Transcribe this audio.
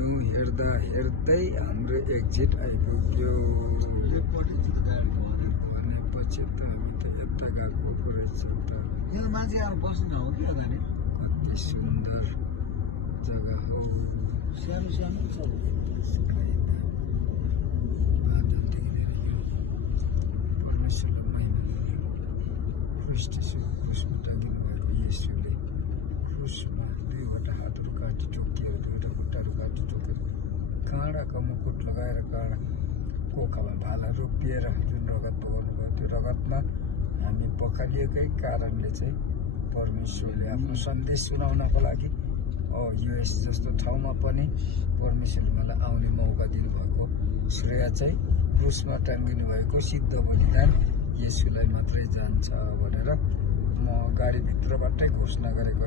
हिँड्यौँ हेर्दा हेर्दै हाम्रो एक्जिट आइपुग्यो भनेपछि त हामी त यता गएको पो रहेछ त मान्छे आएर बस्नु हो कि कति सुन्दर जग्गा हो सानो सानो छ क्रुसमा टाँगिनु भएको येशूले क्रुसमा दुईवटा हातहरू काटी टोकिएर दुईवटा खुट्टाहरू काटी टोकेर काँडाको मुकुट लगाएर काँडा कोखामा भाला रोपिएर जुन रगत बगाउनु भयो त्यो रगतमा हामी पखालिएकै कारणले चाहिँ परमेश्वरले आफ्नो सन्देश सुनाउनको लागि युएस जस्तो ठाउँमा पनि परमेश्वरले मलाई आउने मौका दिनुभएको श्रेय चाहिँ क्रुसमा टाँगिनु भएको सिद्ध बलिदान येशूलाई मात्रै जान्छ भनेर म गाडीभित्रबाटै घोषणा गरेको